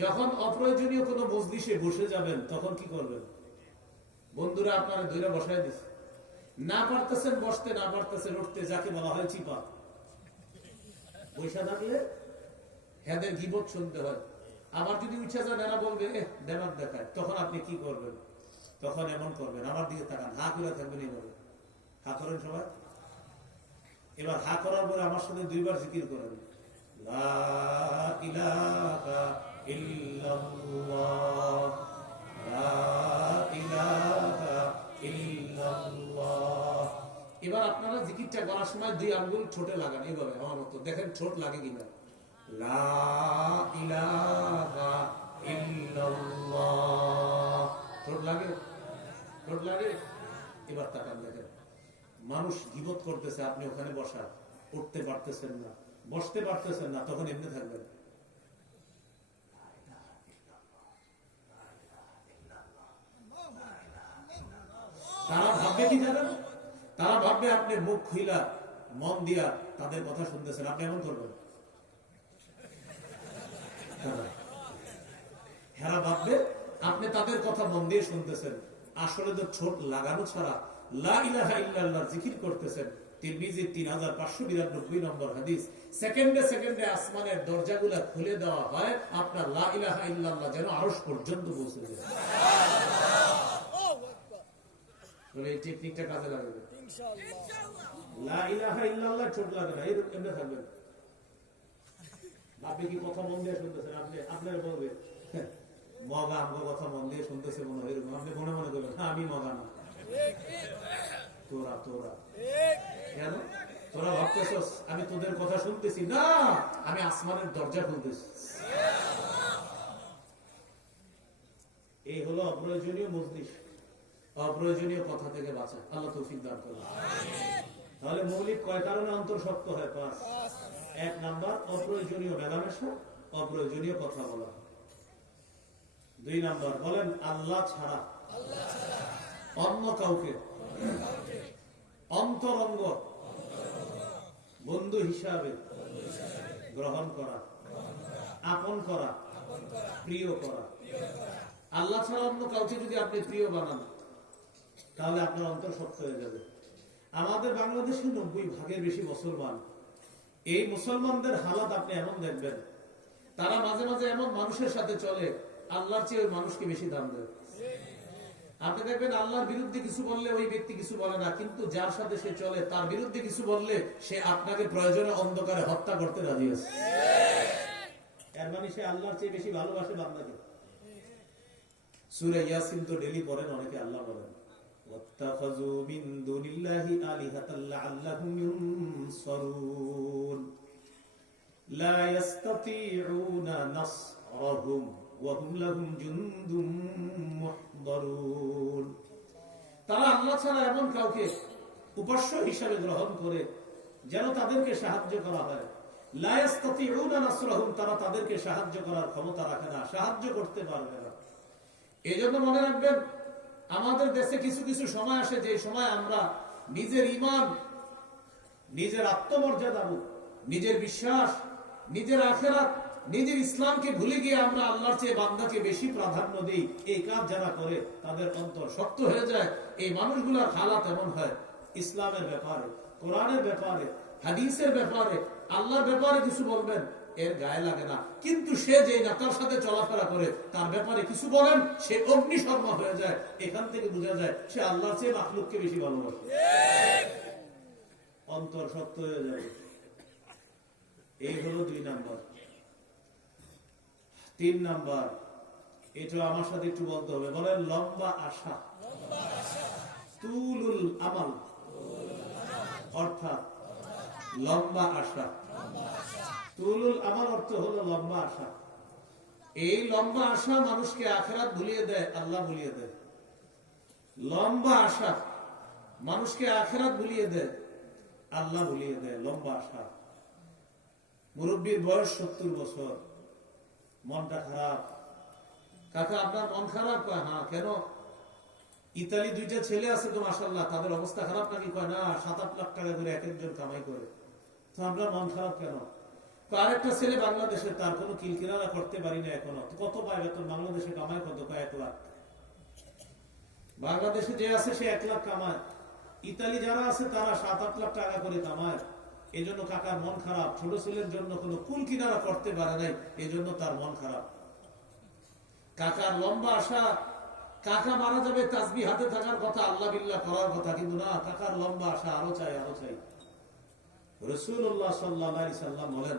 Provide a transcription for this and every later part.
যখন অপ্রয়োজনীয় কোনো মজলিসে বসে যাবেন তখন কি করবেন? বন্ধুরা আপনারা ধরে বসায় দিচ্ছে, না পারতেছেন বসতে, না পারতেছেন উঠতে, যাকে বলা হয় চিপা। বৈশা থাকলে হেদের গিবত শুনতে হয়। আবার যদি উঠে যান এরা বলবে দেমাগ দেখায়, তখন আপনি কি করবেন? তখন এমন করবেন, আমার দিকে তাকান, হা করে থাকবেন এইভাবে। হা করেন সবাই। এবার হা করার পরে আমার সাথে 2 বার জিকির করেন, লা ইলাহা ইল্লাল্লাহ, লা ইলাহা ইল্লাল্লাহ। এবার আপনারা জিকিরটা করার সময় 2 আঙ্গুল ঠোঁটে লাগান, এইভাবে আমার মতো, দেখেন ঠোঁট লাগে কিনা। লা ইলাহা ইল্লাল্লাহ। ঠোঁট লাগে? ঠোঁট লাগে? এবার তাকান, দেখেন মানুষ গীবত করতেছে, আপনি ওখানে বসা, উঠতে পারতেছেন না, বসতে পারতেছেন না, তখন এমনি থাকবেন। তারা ভাববে কি জানেন? তারা ভাববে আপনি মুখ খুইলা মন দিয়া তাদের কথা শুনতেছেন, আপনি এমন করবেন। হেরা ভাববে আপনি তাদের কথা মন দিয়ে শুনতেছেন, আসলে তো ঠোঁট লাগানো ছাড়া লা ইলাহা ইল্লাল্লাহ জিকির করতেছেন। তিরমিজি 3592 নম্বর হাদিস, সেকেন্ডে সেকেন্ডে আসমানের দরজাগুলো খুলে দেওয়া হয়, আপনার লা ইলাহা ইল্লাল্লাহ যেন আরশ পর্যন্ত পৌঁছে যায়। এই টেকনিকটা কাজে লাগবে ইনশাআল্লাহ। লা ইলাহা ইল্লাল্লাহ ঠোঁট লাগে না, এমনি থাকবেন। আপনি কি কথা মন দিয়ে শুনতেছেন? আপনি আপনার বলবে মগা আমগো কথা মন দিয়ে শুনতেছে মনে হয়, এরকম আপনি মনে মনে করবেন আমি মগা না, তোরা তোরা কেন তোরা ভাবতেছস আমি তোদের কথা শুনতেছি না, আমি আসমানের দরজা খুলতেছি। এই হলো অপ্রয়োজনীয় মজলিস, অপ্রয়োজনীয় কথা থেকে বাঁচা। আল্লাহ তৌফিক দান করুন। তাহলে মৌলিক কয় কারণে অন্তর শক্ত হয়? 5। 1 নাম্বার অপ্রয়োজনীয় মেলামেশা, অপ্রয়োজনীয় কথা বলা। 2 নাম্বার বলেন আল্লাহ ছাড়া অন্য কাউকে অন্তরঙ্গ বন্ধু হিসাবে গ্রহণ করা, আপন করা, প্রিয় করা। আল্লাহ ছাড়া অন্য কাউকে যদি আপনি প্রিয় বানান, তাহলে আপনার অন্তর শক্ত হয়ে যাবে। আমাদের বাংলাদেশে 90% বেশি মুসলমান। এই মুসলমানদের হালাত আপনি এমন দেখবেন, তারা মাঝে মাঝে এমন মানুষের সাথে চলে, আল্লাহর চেয়ে ওই মানুষকে বেশি দাম দেয়। আপনি দেখবেন আল্লাহর বিরুদ্ধে কিছু বললে ওই ব্যক্তি কিছু বলে না, কিন্তু যার সাথে সে চলে তার বিরুদ্ধে কিছু বললে সে আপনাকে প্রয়োজনে অন্ধকারে হত্যা করতে রাজি আছে। এর মানে সে আল্লাহর চেয়ে বেশি ভালোবাসে বান্দাকে। সূরা ইয়াসিন তো ডেইলি পড়েন অনেকে, আল্লাহ বলেন ওয়াত্তাখাযু মিন দুনিল্লাহি আলিহাতাল লাআল্লাহুম ইউনসারুন লা ইস্তাতিউনা নাসরাহুম ওয়া হুম লাহুম জুনদুম মুহদারুন। তারা আল্লাহ ছাড়া এমন কাউকে উপাস্য হিসাবে গ্রহণ করে যেন তাদেরকে সাহায্য করা হয়। লা ইস্তাতিউনা নাসরাহুম, তারা তাদেরকে সাহায্য করার ক্ষমতা রাখে না, সাহায্য করতে পারবে না। এই জন্য মনে রাখবেন, আমাদের দেশে কিছু কিছু সময় আসে যে সময় আমরা নিজের ঈমান, নিজের আত্মমর্যাদা, নিজের বিশ্বাস, নিজের আখিরাত, নিজের ইসলামকে ভুলে গিয়ে আমরা আল্লাহর চেয়ে বান্দাকে বেশি প্রাধান্য দিই। এই কাজ যারা করে তাদের অন্তর শক্ত হয়ে যায়। এই মানুষগুলোর হালাত এমন হয়, ইসলামের ব্যাপারে, কোরআনের ব্যাপারে, হাদিসের ব্যাপারে, আল্লাহর ব্যাপারে কিছু বলবেন এর গায়ে লাগে না, কিন্তু সে যে নেতার সাথে চলাফেরা করে তার ব্যাপারে কিছু বলেন সে অগ্নিশর্মা হয়ে যায়। এখান থেকে বোঝা যায় সে আল্লাহর চেয়ে মাখলুককে বেশি ভালোবাসে। অন্তর শক্ত হয়ে যাবে। এই হলো 2 নাম্বার। 3 নাম্বার, এটা আমার সাথে একটু বলতে হবে, বলেন লম্বা আশা। তুলুল আমাল, অর্থাৎ লম্বা আশা। তুলুল আমাল অর্থ হলো লম্বা আশা। এই লম্বা আশা মানুষকে আখিরাত ভুলিয়ে দেয়, আল্লাহ ভুলিয়ে দেয়। লম্বা আশা মানুষকে আখিরাত ভুলিয়ে দেয়, আল্লাহ ভুলিয়ে দেয়। লম্বা আশা। মুরব্বীর বয়স 70 বছর, মনটা খারাপ। কাকা আপনার মন খারাপ? হ্যাঁ, কেন? ইতালি 2টা ছেলে আছে তো মাশাআল্লাহ, তাদের অবস্থা খারাপ নাকি? কয় না, 7-8 লাখ টাকা করে এক একজন কামাই করে। তো আপনার মন খারাপ কেন? আরেকটা ছেলে বাংলাদেশে, তার কোনো কিলকিনারা করতে পারি না এখনো। কত পায় বেতন? বাংলাদেশে কামায় কত? 1 লাখ। বাংলাদেশে যে আছে সে 1 লাখ কামায়। ইতালি যারা আছে তারা 7-8 লাখ টাকা করে কামায়। এই জন্য কাকার মন খারাপ। ছোট ছেলের জন্য কোনো কুল কিনারা করতে পারে নাই, এই জন্য তার মন খারাপ। কাকার লম্বা আশা, কাকা মারা যাবে, তাসবি হাতে থাকার কথা, আল্লাহ বিল্লাহ করার কথা, কিন্তু না, কাকার লম্বা আশা, আরো চাই, আরো চাই। রাসূলুল্লাহ সাল্লাল্লাহু আলাইহি সাল্লাম বলেন,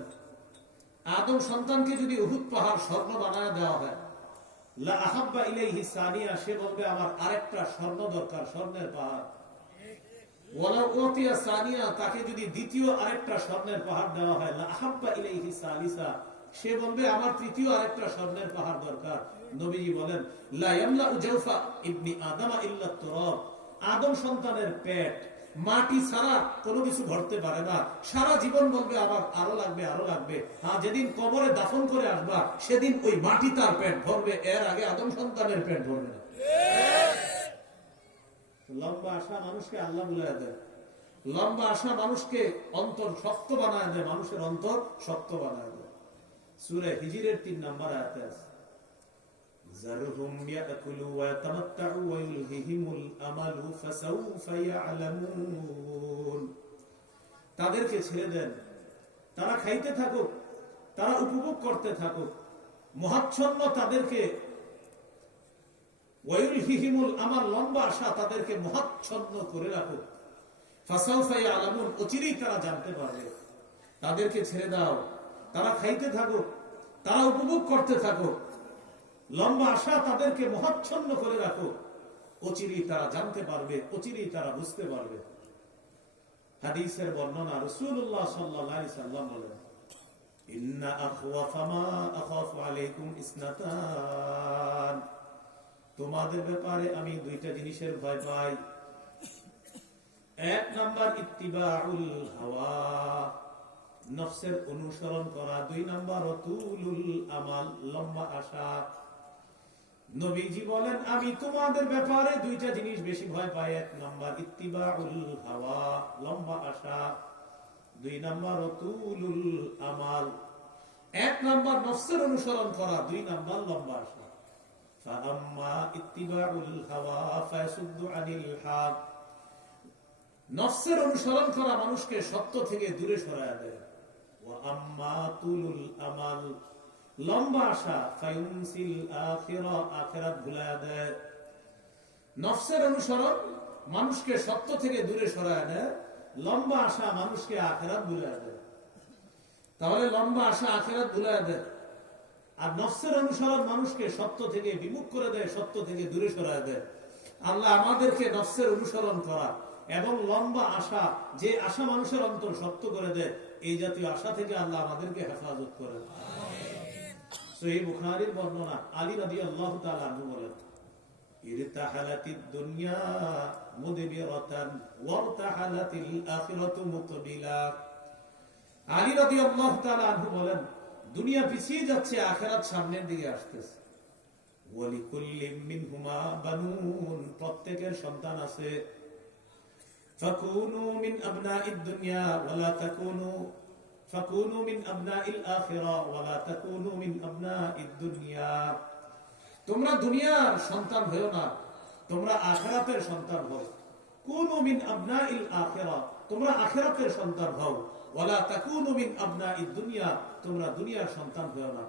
আদম সন্তানকে যদি উহুদ পাহাড় স্বর্ণ বানায় দেওয়া হয়, লা আহাব্বা ইলাইহি সানিয়া, সে বলবে আমার আরেকটা স্বর্ণ দরকার, স্বর্ণের পাহাড়। ওয়ালা উতিয়া সানিয়া, তাকে যদি দ্বিতীয় আরেকটা স্বর্ণের পাহাড় দেওয়া হয়, লা আহাব্বা ইলাইহি সালিসা, সে বলবে আমার তৃতীয় আরেকটা স্বর্ণের পাহাড় দরকার। নবীজি বলেন, লা ইয়ামলা জাওফা ইবনি আদম ইল্লা তুরাব, আদম সন্তানের পেট মাটি ছাড়া কোনো কিছু ভরতে পারে না। সারা জীবন বলবে আমার আরো লাগবে, আরো লাগবে। হ্যাঁ, যেদিন কবরে দাফন করে আসবা সেদিন ওই মাটি তার পেট ভরবে, এর আগে আদম সন্তানের পেট ভরবে না। লম্বা আশা মানুষকে আল্লাহ বুলায় দেয়। লম্বা আশা মানুষকে অন্তর শক্ত বানায় দেয়, মানুষের অন্তর শক্ত বানায় দেয়। সূরা হিজরের 3 নম্বর আয়াতে আছে, যারহুম ইয়াকুলু ওয়া ইয়াতামাত্তাউ ওয়া ইলহিহিমুল আমালু ফাসাউফা ইয়ালামুন, তাদেরকে ছেড়ে দেন, তারা খাইতে থাকুক, তারা উপভোগ করতে থাকুক, মহাচ্ছন্ন তাদেরকে, ওয়া ইলহিহিমুল আমাল, লম্বা আশা তাদেরকে মহাচ্ছন্ন করে রাখুক, ফাসাউফা ইয়ালামুন, অচিরেই তারা জানতে পারবে। তাদেরকে ছেড়ে দাও, তারা খাইতে থাকুক, তারা উপভোগ করতে থাকুক, লম্বা আশা তাদেরকে মহাচ্ছন্ন করে রাখো, অচিরেই তারা জানতে পারবে, অচিরেই তারা বুঝতে পারবে। হাদিসের বর্ণনা, রাসূলুল্লাহ সাল্লাল্লাহু আলাইহি সাল্লাম বলেন, ইন্না আখওয়াফা মা আখাফু আলাইকুম ইসনাতান, তোমাদের ব্যাপারে আমি 2টা জিনিসের ভয় পাই। 1 নাম্বার ইত্তিবাউল হাওয়া, নফসের অনুসরণ করা। 2 নাম্বার তুলুল আমাল, লম্বা আশা। নবীজি বলেন, আমি তোমাদের ব্যাপারে 2টা জিনিস বেশি ভয় পাই। 1 নাম্বার ইত্তিবাউল হাওয়া, লম্বা আশা। 2 নাম্বার তুলুল আমাল। 1 নাম্বার নফসের অনুসরণ করা, 2 নাম্বার লম্বা আশা। ফাআম্মা ইত্তিবাউল হাওয়া ফায়াসুদ্দু আনিল হক, নফসের অনুসরণ করা মানুষকে সত্য থেকে দূরে সরায় দেয়। ওয়া আম্মা তুলুল আমাল, লম্বা আশা, ফায়ুনসিল আখিরা, আখিরাত ভুলায়া দেয়। নফসের অনুসরণ মানুষকে সত্য থেকে দূরে সরায় দেয়, লম্বা আশা মানুষকে আখিরাত ভুলায়া দেয়। তাহলে লম্বা আশা আখিরাত ভুলায়া দেয়, আর নফসের অনুসরণ মানুষকে সত্য থেকে বিমুখ করে দেয়, সত্য থেকে দূরে সরায় দেয়। আল্লাহ আমাদেরকে নফসের অনুসরণ করা এবং লম্বা আশা, যে আশা মানুষের অন্তর শক্ত করে দেয়, এই জাতীয় আশা থেকে আল্লাহ আমাদেরকে হেফাজত করেন। সহিহ বুখারীর বর্ণনা, আলী রাদিয়াল্লাহু তাআলা আনহু বলেন, ইরতাহালাতিদ দুনিয়া মুদবিরাতান ওয়ারতাহালাতিল আখিরাতু মুকবিলা। আলী রাদিয়াল্লাহু তাআলা আনহু বলেন, দুনিয়া পিছিয়ে যাচ্ছে, আখিরাত সামনের দিকে আসতেছে। ওয়া লিকুল্লিম মিনহুমা বানুন, প্রত্যেকের সন্তান আছে। ফাকুনু মিন আবনাইদ দুনিয়া ওয়ালা তাকুনু, ফাকুনু মিন আবনাইল আখিরা ওয়ালা তাকুনু মিন আবনাইদ দুনিয়া, তোমরা দুনিয়ার সন্তান হও না, তোমরা আখিরাতের সন্তান হও। কুনু মিন আবনাইল আখিরা, তোমরা আখিরাতের সন্তান হও। ওয়ালা তাকুনু মিন আবনাইদ দুনিয়া, তোমরা দুনিয়ার সন্তান হও না।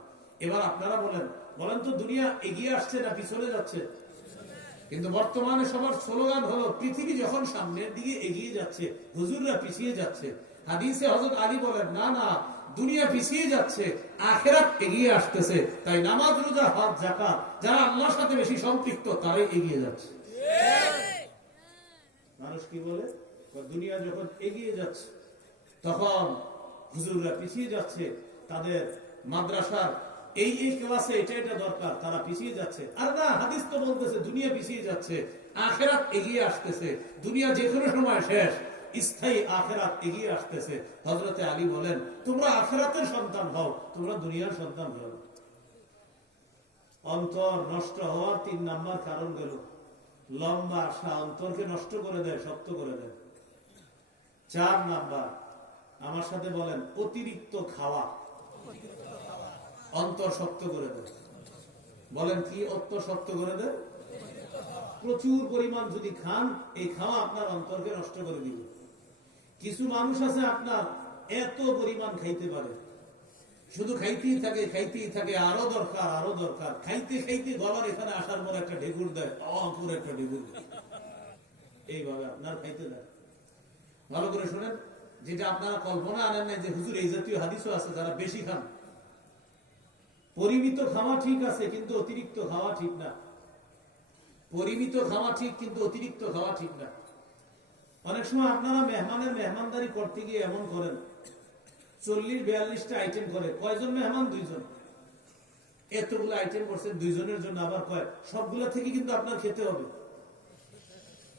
এবার আপনারা বলেন তো, দুনিয়া এগিয়ে আসছে না পিছনে যাচ্ছে? কিন্তু বর্তমানে সবার স্লোগান হলো, পৃথিবী যখন সামনের দিকে এগিয়ে যাচ্ছে, হুজুররা পিছিয়ে যাচ্ছে। হাদিসে হযরত আলী বলেন, না না, দুনিয়া পিছিয়ে যাচ্ছে, আখিরাত এগিয়ে আসতেছে। তাই নামাজ, রোজা, হজ, যাকাত, যারা আল্লাহর সাথে বেশি সম্পৃক্ত, তারাই এগিয়ে যাচ্ছে। মানুষ কি বলে, দুনিয়া যখন এগিয়ে যাচ্ছে তখন হুজুররা পিছিয়ে যাচ্ছে, তাদের মাদ্রাসার এই ক্লাসে এটা দরকার, তারা পিছিয়ে যাচ্ছে। আর না, হাদিস তো বলতেছে দুনিয়া পিছিয়ে যাচ্ছে, আখিরাত এগিয়ে আসতেছে। দুনিয়া যে কোনো সময় শেষ, স্থায়ী আখিরাত এগিয়ে আসতেছে। হযরতে আলী বলেন, তোমরা আখিরাতের সন্তান হও, তোমরা দুনিয়ার সন্তান হও। অন্তর নষ্ট হওয়ার 3 নাম্বার কারণ গেল লম্বা আশা, অন্তরকে নষ্ট করে দেয়, শক্ত করে দেয়। 4 নাম্বার, আমার সাথে বলেন, অতিরিক্ত খাওয়া। অন্তর শক্ত করে দেয়। বলেন কি অন্তর শক্ত করে দেয়? প্রচুর পরিমাণ যদি খান, এই খাওয়া আপনার অন্তরকে নষ্ট করে দিবে। কিছু মানুষ আছে আপনার এত পরিমাণ খাইতে পারে, শুধু খাইতেই থাকে, আরো দরকার আরো দরকার, খাইতে খাইতে গলার এখানে আসার পর একটা ঢেকুর দেয়, পুরো একটা ঢেকুর দেয়। এইভাবে আপনার খাইতে দেয়। ভালো করে শোনেন, যেটা আপনারা কল্পনা আনেন না যে হুজুর এই জাতীয় হাদিসও আছে যারা বেশি খান। পরিমিত খাওয়া ঠিক আছে, কিন্তু অতিরিক্ত খাওয়া ঠিক না। পরিমিত খাওয়া ঠিক, কিন্তু অতিরিক্ত খাওয়া ঠিক না। অনেক সময় আপনারা মেহমানদারি করতে গিয়ে এমন করেন, 40-42টা আইটেম করে। কয়জন মেহমান? 2 জন। এতগুলো আইটেম করছেন 2 জনের জন্য, আবার কয় সবগুলা থেকে কিন্তু আপনার খেতে হবে।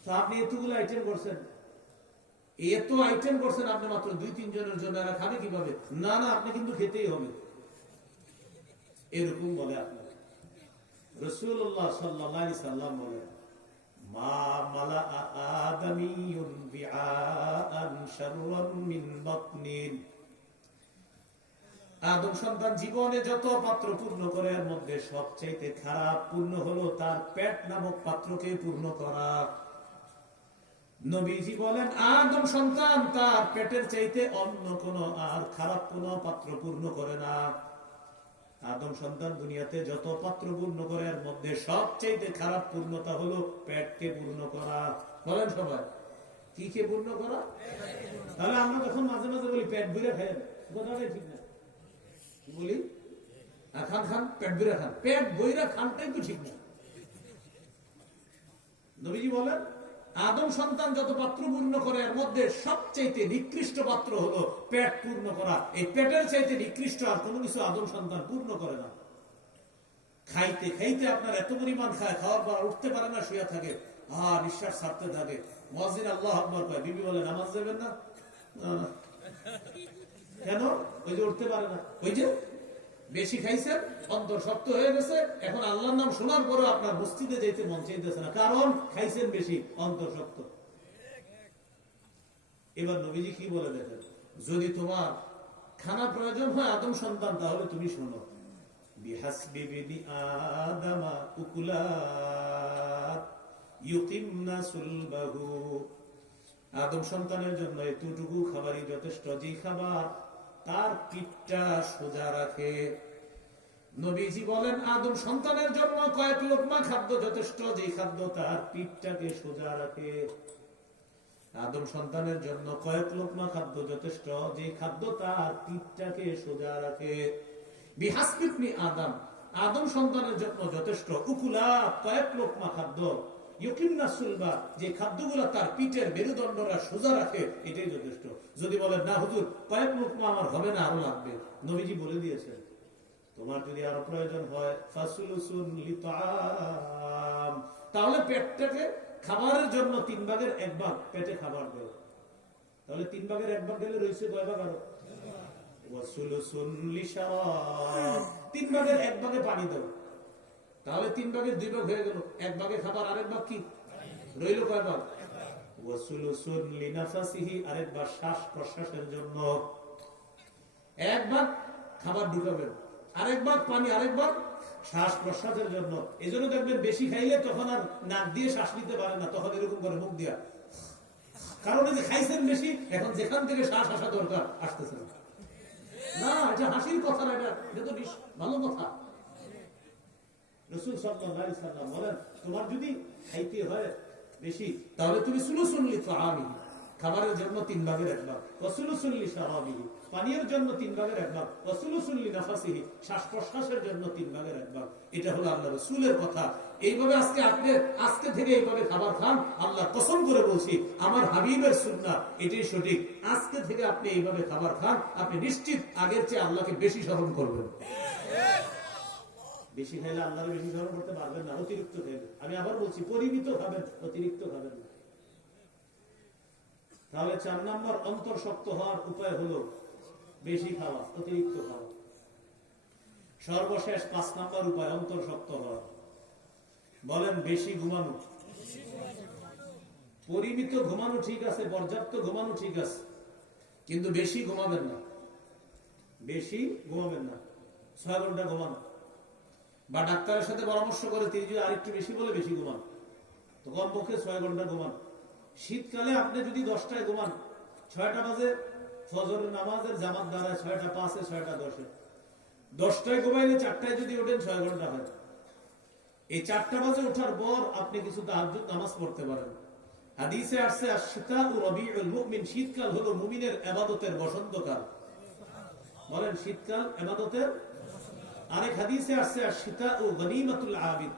তো আপনি এতগুলো আইটেম করছেন, এত আইটেম করছেন আপনি মাত্র 2-3 জনের জন্য, এরা খাবে কিভাবে? না না, আপনি কিন্তু খেতেই হবে। এরকম বলে আপনার রাসূলুল্লাহ সাল্লাল্লাহু আলাইহি সাল্লাম বলেন, মা মালা আদামিয়ুন বিআআন শাররান মিন বাতনিন। আদম সন্তান জীবনে যত পাত্র পূর্ণ করে, এর মধ্যে সবচেয়ে খারাপ পূর্ণ হলো তার পেট নামক পাত্রকে পূর্ণ করা। নবীজি বলেন, আদম সন্তান তার পেটের চাইতে অন্য কোন আর খারাপ কোন পাত্র পূর্ণ করে না। আদম সন্তান দুনিয়াতে যত পাত্র পূর্ণ করে, এর মধ্যে সবচেয়ে খারাপ পূর্ণতা হলো পেটকে পূর্ণ করা। বলেন সবাই, কি কে পূর্ণ করা? তাহলে আমরা যখন মাঝে মাঝে বলি পেট ভরে খাইয়েন, কথাটাই ঠিক না। বলি খান খান, পেট ভরে খান, পেট বইরা খানটাই তো ঠিক না। নবীজি বলেন, আদম সন্তান যত পাত্র পূর্ণ করে, এর মধ্যে সবচেয়ে নিকৃষ্ট পাত্র হলো পেট পূর্ণ করা। এই পেটের চাইতে নিকৃষ্ট আর কোনো কিছু আদম সন্তান পূর্ণ করে না। খাইতে খাইতে আপনার এত পরিমাণ খায়, খাওয়ার পর উঠতে পারে না, শুয়ে থাকে, নিঃশ্বাস ছাড়তে থাকে। মুয়াজ্জিন আল্লাহু আকবার কয়, বিবি বলে নামাজ যাবেন না? কেন? ওই যে উঠতে পারে না, ওই যে বেশি খাইছেন, অন্তর শক্ত হয়ে গেছে। এখন আল্লাহর নাম শোনার পরে আপনার মসজিদে যেতে মন চাইতেছে না, কারণ খাইছেন বেশি, অন্তর শক্ত। এবার নবীজি কি বলে দেখেন, যদি তোমার খানা প্রয়োজন হয় আদম সন্তান, তাহলে তুমি শোনো, বিহাসবি বিনি আদামা উকুলাত ইউকিমনা সুলবাহু। আদম সন্তানের জন্য এতটুকু খাবারই যথেষ্ট, যে খাবার তার পিঠটা সোজা রাখে। নবীজি বলেন, আদম সন্তানের জন্য কয়েক লোকমা খাদ্য যথেষ্ট, যে খাদ্য তার পিঠটাকে সোজা রাখে। আদম সন্তানের জন্য কয়েক লোকমা খাদ্য যথেষ্ট, যে খাদ্য তার পিঠটাকে সোজা রাখে। বিহাসবিবনি আদম, আদম সন্তানের জন্য যথেষ্ট উকুলা, কয়েক লোকমা খাদ্য, ইউকিমনা সুলবা, যে খাদ্যগুলো তার পিঠের মেরুদণ্ডরা সোজা রাখে, এটাই যথেষ্ট। যদি বলেন না হুজুর কয়েক লোকমা আমার হবে না, আরো লাগবে, নবীজি বলে দিয়েছেন, তোমার যদি আরো প্রয়োজন হয় ফাসুলুসুন লিতাআম, তাহলে পেটটাকে খাবারের জন্য 3 ভাগের 1 ভাগ পেটে খাবার দেয়। তাহলে 3 ভাগের 1 ভাগ গেলে রয়েছে কয় ভাগ? আরো ওয়াসুলুসুন লিশারাব, 3 ভাগের 1 ভাগে পানি দাও। তাহলে 3 ভাগের 2 ভাগ হয়ে গেল, 1 ভাগে খাবার, আরেক ভাগ কি রইল? কয় ভাগ? ওয়াসুলুসুন লিনাফাসিহি, আরেক ভাগ শ্বাস প্রশ্বাসের জন্য। 1 ভাগ খাবার ঢুকাবেন, আরেক ভাগ পানি, আরেক ভাগ শ্বাস প্রশ্বাসের জন্য। এই জন্য দেখবেন বেশি খাইলে তখন আর নাক দিয়ে শ্বাস নিতে পারে না, তখন এরকম করে মুখ দিয়া, কারণ এই যে খাইছেন বেশি, এখন যেখান থেকে শ্বাস আসা দরকার আসতেছে না। না, এটা হাসির কথা না, এটা তো ভালো কথা। রাসূল সাল্লাল্লাহু আলাইহি সাল্লাম বলেন, তোমার যদি খাইতে হয় বেশি, তাহলে তুমি সুলুসুন লিতাআমিহি, খাবারের জন্য 3 ভাগের 1 ভাগ, ওয়াসুলুসুন লিশারাবিহি, পানীয়ের জন্য 3 ভাগের 1 ভাগ, ওয়াসুলুসুন লিনাফাসিহি, শ্বাস প্রশ্বাসের জন্য 3 ভাগের 1 ভাগ। এটা হলো আল্লাহর রাসূলের কথা। এইভাবে আজকে থেকে এইভাবে খাবার খান। আল্লাহ কসম করে বলছি, আমার হাবিবের সুন্নাহ এটাই সঠিক। আজকে থেকে আপনি এইভাবে খাবার খান, আপনি নিশ্চিত আগের চেয়ে আল্লাহকে বেশি স্মরণ করবেন। বেশি খাইলে আল্লাহর বেশি স্মরণ করতে পারবেন না, অতিরিক্ত খাইলে। আমি আবার বলছি, পরিমিত খাবেন, অতিরিক্ত খাবেন না। তাহলে 4 নম্বর অন্তর শক্ত হওয়ার উপায় হলো বেশি খাওয়া, অতিরিক্ত খাওয়া। সর্বশেষ 5 নম্বর উপায় অন্তর শক্ত হওয়ার, বলেন বেশি ঘুমানো। পরিমিত ঘুমানো ঠিক আছে, পর্যাপ্ত ঘুমানো ঠিক আছে, কিন্তু বেশি ঘুমাবেন না। বেশি ঘুমাবেন না, 6 ঘন্টা ঘুমান, বা ডাক্তারের সাথে পরামর্শ করে তিনি যদি আরেকটু বেশি বলে বেশি ঘুমান, তো কমপক্ষে 6 ঘন্টা ঘুমান। শীতকালে আপনি যদি 10টায় ঘুমান, 6টা বাজে ফজরের নামাজের জামাত দাঁড়ায় 6টা 5-এ 6টা 10-এ, 10টায় ঘুমাইলে 4টায় যদি ওঠেন 6 ঘন্টা হয়। এই 4টা বাজে ওঠার পর আপনি কিছু তাহাজ্জুদ নামাজ পড়তে পারেন। হাদিসে আসছে আশ-শিতাউ রাবিউল মুমিন, শীতকাল হলো মুমিনের ইবাদতের বসন্তকাল। বলেন শীতকাল ইবাদতের। আরেক হাদিসে আসছে আশ-শিতাউ গনিমাতুল আবিদ,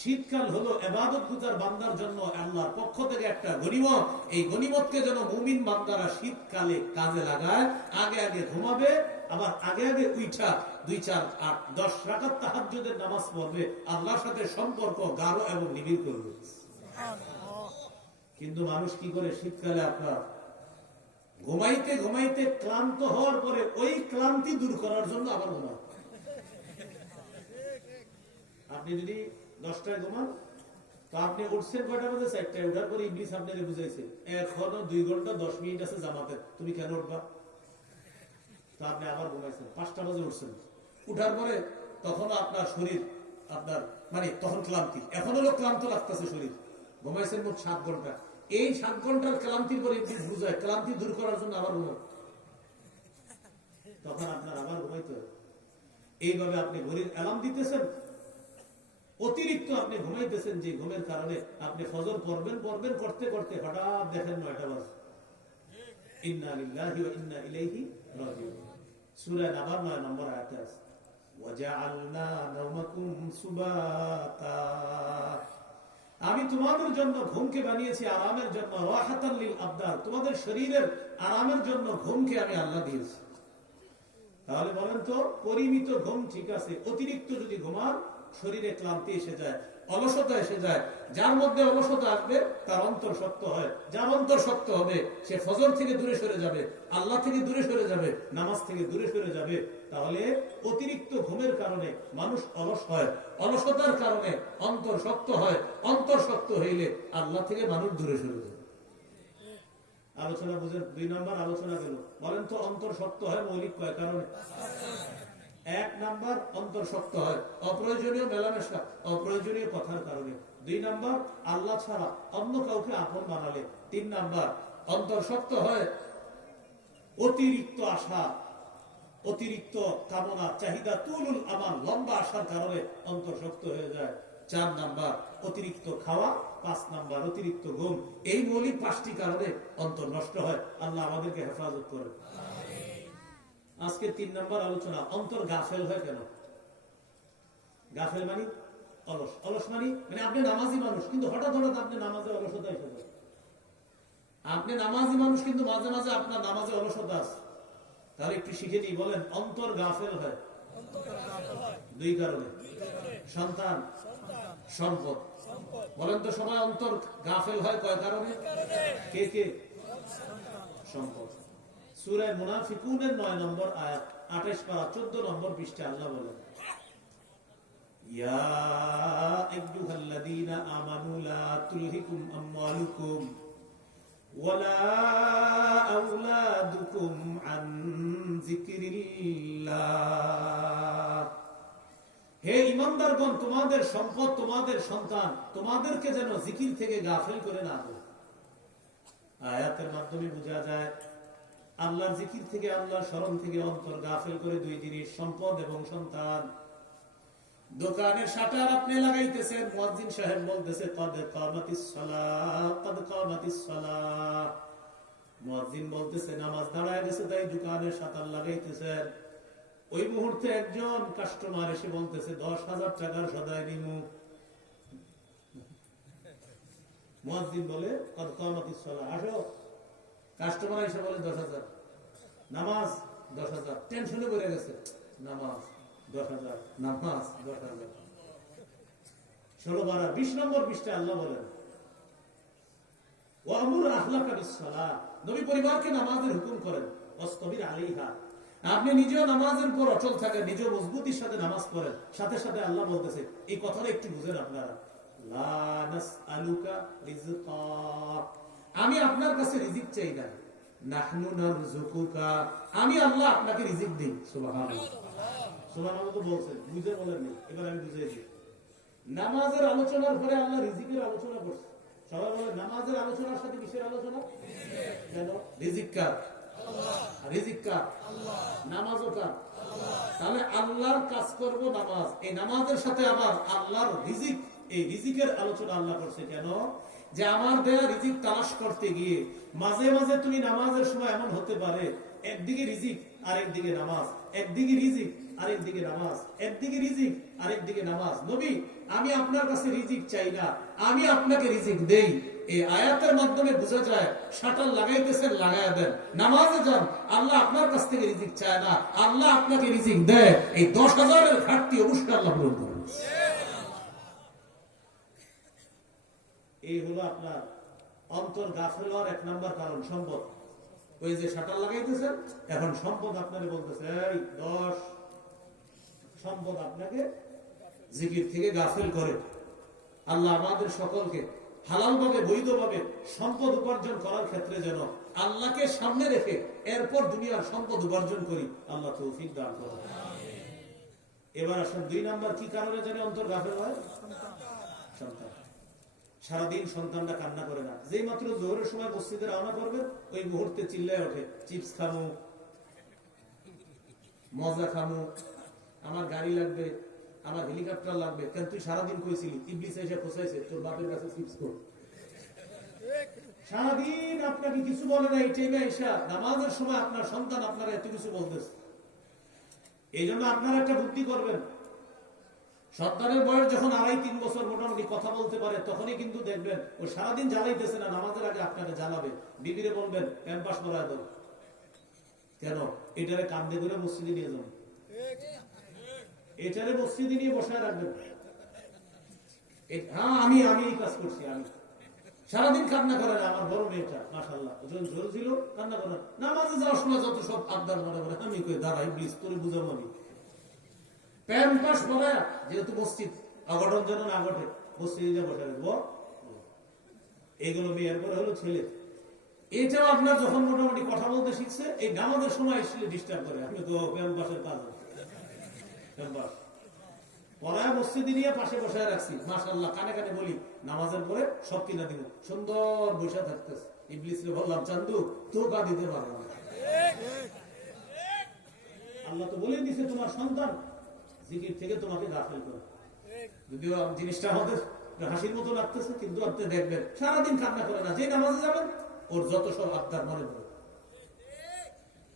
শীতকাল হলো ইবাদতগুজার বান্দার জন্য আল্লাহর পক্ষ থেকে একটা গনিমত। এই গনিমতকে যেন মুমিন বান্দারা শীতকালে কাজে লাগায়, আগে আগে ঘুমাবে, আবার আগে আগে উঠা 2, 4, 8, 10 রাকাত তাহাজ্জুদের নামাজ পড়বে, আল্লাহর সাথে সম্পর্ক গাঢ় এবং নিবিড় করবে। কিন্তু মানুষ কি করে শীতকালে আপনার ঘুমাইতে ঘুমাইতে ক্লান্ত হওয়ার পরে ওই ক্লান্তি দূর করার জন্য আবার ঘুমান। আপনি যদি 10টায় ঘুমান, তো আপনি উঠছেন কয়টা বাজে? 4টায়। উঠার পরে ইবলিস আপনাকে বুঝাইছে এখনো 2 ঘন্টা 10 মিনিট আছে জামাতে, তুমি কেন উঠবা? তো আপনি আবার ঘুমাইছেন, 5টা বাজে উঠছেন। উঠার পরে তখন আপনার শরীর আপনার মানে তখন ক্লান্তি, এখন হলো ক্লান্ত লাগতেছে শরীর, ঘুমাইছেন মোট 7 ঘন্টা। এই 7 ঘন্টার ক্লান্তির পরে ইবলিস বুঝায় ক্লান্তি দূর করার জন্য আবার ঘুমান, তখন আপনার আবার ঘুমাইতে হবে। এইভাবে আপনি ঘড়ির অ্যালার্ম দিতেছেন, অতিরিক্ত আপনি ঘুমাইতেছেন, যে ঘুমের কারণে আপনি ফজর পড়বেন করতে করতে হঠাৎ দেখেন 9টা বাজে। ইন্না লিল্লাহি ওয়া ইন্না ইলাইহি রাজিউন। সূরা নাবার 9 নম্বর আয়াতে আছে ওয়াজআলনা নাওমাকুম সুবাতা, আমি তোমাদের জন্য ঘুমকে বানিয়েছি আরামের জন্য, রাহাতাল লিল আবদার, তোমাদের শরীরের আরামের জন্য ঘুমকে আমি আল্লাহ দিয়েছি। তাহলে বলেন তো, পরিমিত ঘুম ঠিক আছে, অতিরিক্ত যদি ঘুমান শরীরে ক্লান্তি এসে যায়, অলসতা এসে যায়। যার মধ্যে অলসতা আসবে তার অন্তর শক্ত হয়, যার অন্তর শক্ত হবে সে ফজর থেকে দূরে সরে যাবে, আল্লাহ থেকে দূরে সরে যাবে, নামাজ থেকে দূরে সরে যাবে। তাহলে অতিরিক্ত ঘুমের কারণে মানুষ অলস হয়, অলসতার কারণে অন্তর শক্ত হয়, অন্তর শক্ত হইলে আল্লাহ থেকে মানুষ দূরে সরে যায়। আলোচনা বুঝেন? 2 নম্বর আলোচনা গেল। বলেন তো অন্তর শক্ত হয় মৌলিক কয় কারণে? 1 নাম্বার অন্তর শক্ত হয় অপ্রয়োজনীয় মেলামেশা, অপ্রয়োজনীয় কথার কারণে। 2 নাম্বার আল্লাহ ছাড়া অন্য কাউকে আপন বানালে। 3 নাম্বার অন্তর শক্ত হয় অতিরিক্ত আশা, অতিরিক্ত কামনা চাহিদা, তুলুল আমাল, লম্বা আশার কারণে অন্তর শক্ত হয়ে যায়। 4 নাম্বার অতিরিক্ত খাওয়া। 5 নাম্বার অতিরিক্ত ঘুম। এই মৌলিক 5টি কারণে অন্তর নষ্ট হয়। আল্লাহ আমাদেরকে হেফাজত করে। আজকে 3 নম্বর আলোচনা, অন্তর গাফেল হয় কেন? গাফেল মানে অলস। অলস মানে আপনি নামাজি মানুষ কিন্তু হঠাৎ হঠাৎ আপনি নামাজে অলসতা এসে যায়। আপনি নামাজি মানুষ কিন্তু মাঝে মাঝে আপনার নামাজে অলসতা আছে। তাহলে একটু শিখে নিই, বলেন অন্তর গাফেল হয় 2 কারণে। সন্তান, সম্পদ। বলেন তো সবাই অন্তর গাফেল হয় কয় কারণে? কে কে? সম্পদ। সূরা মুনাফিকুনের 9 নম্বর আয়াত, 28 পারা 14 নম্বর পৃষ্ঠাে আল্লাহ বলেন ইয়া আইয়ুহাল্লাযীনা আমানু লা তুলহিকুম আমওয়ালুকুম ওয়ালা আওলাদুকুম আন যিকরিল্লাহ। হে ঈমানদারগণ, তোমাদের সম্পদ, তোমাদের সন্তান, তোমাদেরকে যেন জিকির থেকে গাফেল করে না দেয়। আয়াতের মাধ্যমে বোঝা যায় আল্লাহর জিকির থেকে, আল্লাহর স্মরণ থেকে অন্তর গাফেল করে 2 জিনিস, সম্পদ এবং সন্তান। দোকানের শাটার আপনি লাগাইতেছেন, মুয়াজ্জিন সাহেব বলতেছে কদ কামাতিস সালাহ, কদ কামাতিস সালাহ। মুয়াজ্জিন বলতেছে নামাজ দাঁড়ায় গেছে, তাই দোকানের শাটার লাগাইতেছেন। ওই মুহূর্তে একজন কাস্টমার এসে বলতেছে 10,000 টাকার সদাই নিমু। মুয়াজ্জিন বলে কদ কামাতিস সালাহ, আসো। কাস্টমার এসে বলে 10,000, নামাজ 10,000, টেনশনে পড়ে গেছে, নামাজ 10,000, নামাজ 10,000। 16 পারা 20 নম্বর পৃষ্ঠায় আল্লাহ বলেন ওয়ামুর আহলাকা বিসসালাহ, নবী পরিবারকে নামাজের হুকুম করেন, ওয়াসতাবির আলাইহা, আপনি নিজেও নামাজের উপর অচল থাকেন, নিজেও মজবুতির সাথে নামাজ পড়েন। সাথে সাথে আল্লাহ বলতেছে, এই কথাটা একটু বুঝেন আপনারা, লা নাসআলুকা রিজকা, আমি আপনার কাছে রিজিক চাই না। নাহনু নারযুকুকা, আমি আল্লাহ আপনাকে রিজিক দেই। সুবহানাল্লাহ, সুবহানাল্লাহ তো বলছেন, বুঝে বলেননি, এবার আমি বুঝিয়ে দিই। নামাজের আলোচনার পরে আল্লাহ রিজিকের আলোচনা করছে। সবাই বলে নামাজের আলোচনার সাথে কিসের আলোচনা? কেন? রিজিক কার? রিজিক কার? নামাজও কার? তাহলে আল্লাহর কাজ করব নামাজ, এই নামাজের সাথে আবার আল্লাহর রিজিক, এই রিজিকের আলোচনা আল্লাহ করছে। কেন? যে আমার দেয়া রিজিক তালাশ করতে গিয়ে মাঝে মাঝে তুমি নামাজের সময় এমন হতে পারে একদিকে রিজিক আর একদিকে নামাজ, একদিকে রিজিক আর একদিকে নামাজ, একদিকে রিজিক আর একদিকে নামাজ। নবী, আমি আপনার কাছে রিজিক চাই না, আমি আপনাকে রিজিক দেই। এই আয়াতের মাধ্যমে বোঝা যায় শাটার লাগাইতেছেন, লাগাইয়া দেন, নামাজে যান, আল্লাহ আপনার কাছ থেকে রিজিক চায় না, আল্লাহ আপনাকে রিজিক দেয়। এই 10,000-এর ঘাটতি অবশ্যই আল্লাহ পূরণ করবেন। এই হলো আপনার অন্তর গাফেল হওয়ার 1 নম্বর কারণ, সম্পদ। ওই যে শাটার লাগাইতেছেন, এখন সম্পদ আপনাকে বলতেছে এই 10, সম্পদ আপনাকে জিকির থেকে গাফেল করে। আল্লাহ আমাদের সকলকে হালাল ভাবে, বৈধ ভাবে সম্পদ উপার্জন করার ক্ষেত্রে যেন আল্লাহকে সামনে রেখে এরপর দুনিয়ার সম্পদ উপার্জন করি, আল্লাহ তৌফিক দান করুন। এবার আসুন 2 নম্বর কি কারণে জানি অন্তর গাফেল হয়? সন্তান। সারাদিন সন্তানরা কান্না করে না, যেই মাত্র জোহরের সময় মসজিদে রওনা করবে ওই মুহূর্তে চিল্লায় ওঠে, চিপস খামু, মজা খামু, আমার গাড়ি লাগবে, আমার হেলিকপ্টার লাগবে। কেন তুই সারাদিন কইছিলি? ইবলিস এসে খোঁচাইছে তোর বাপের কাছে চিপস কর। সারাদিন আপনাকে কিছু বলে না, এই টাইমে এসে নামাজের সময় আপনার সন্তান আপনারা এত কিছু বলতেছে। এই জন্য আপনারা একটা বুদ্ধি করবেন, সন্তানের বয়স যখন 2.5-3 বছর মোটামুটি কথা বলতে পারে, তখনই কিন্তু দেখবেন ও সারাদিন জ্বালাইতেছে না, নামাজের আগে আপনাকে জ্বালাবে। বিবিরে বলবেন ক্যাম্পাস করায় দাও। কেন? এটারে কান্দে করে মসজিদে নিয়ে যাবেন, এটারে মসজিদে নিয়ে বসায় রাখবেন। হ্যাঁ, আমি এই কাজ করছি। আমি সারাদিন কান্না করে না, আমার বড় মেয়েটা মাশাআল্লাহ জোর ছিল, কান্না করে না। নামাজে যাওয়ার সময় যত সব আবদার মনে করে, আমি কই দাঁড়াই প্লিজ, তোরে বুঝাবো আমি। প্যাম্পাস পরায়, যেহেতু মসজিদ অঘটন যেন না ঘটে, মসজিদে বসে রাখবো। এগুলো বিয়ের পরে হলো ছেলে। এটাও আপনার যখন মোটামুটি কথা বলতে শিখছে, এই নামাজের সময় এসে ডিস্টার্ব করে। আমি তো প্যাম্পাসের কাজ প্যাম্পাস পরায় মসজিদে নিয়ে পাশে বসায় রাখছি, মাশাআল্লাহ কানে কানে বলি নামাজের পরে সব কিনা দিব, সুন্দর বসে থাকতেছে। ইবলিসকে বললাম চান্দু তোকা দিতে পারবো না। আল্লাহ তো বলেই দিছে তোমার সন্তান জিকির থেকে তোমাকে গাফেল করে। যদিও জিনিসটা আমাদের হাসির মতো লাগতেছে, কিন্তু আপনি দেখবেন সারাদিন কান্না করে না, যে নামাজে যাবেন ওর যত সব আবদার মনে পড়ে।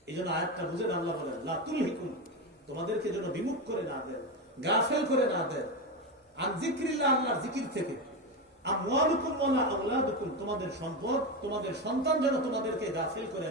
এই জন্য আয়াতটা বুঝেন, আল্লাহ বলেন লা তুলহিকুম, তোমাদেরকে যেন বিমুখ করে না দেন, গাফেল করে না দেন, আন যিকরিল্লাহ, আল্লাহর জিকির থেকে। আমওয়ালুকুম ওয়া আওলাদুকুম, তোমাদের সম্পদ, তোমাদের সন্তান যেন তোমাদেরকে গাফেল করে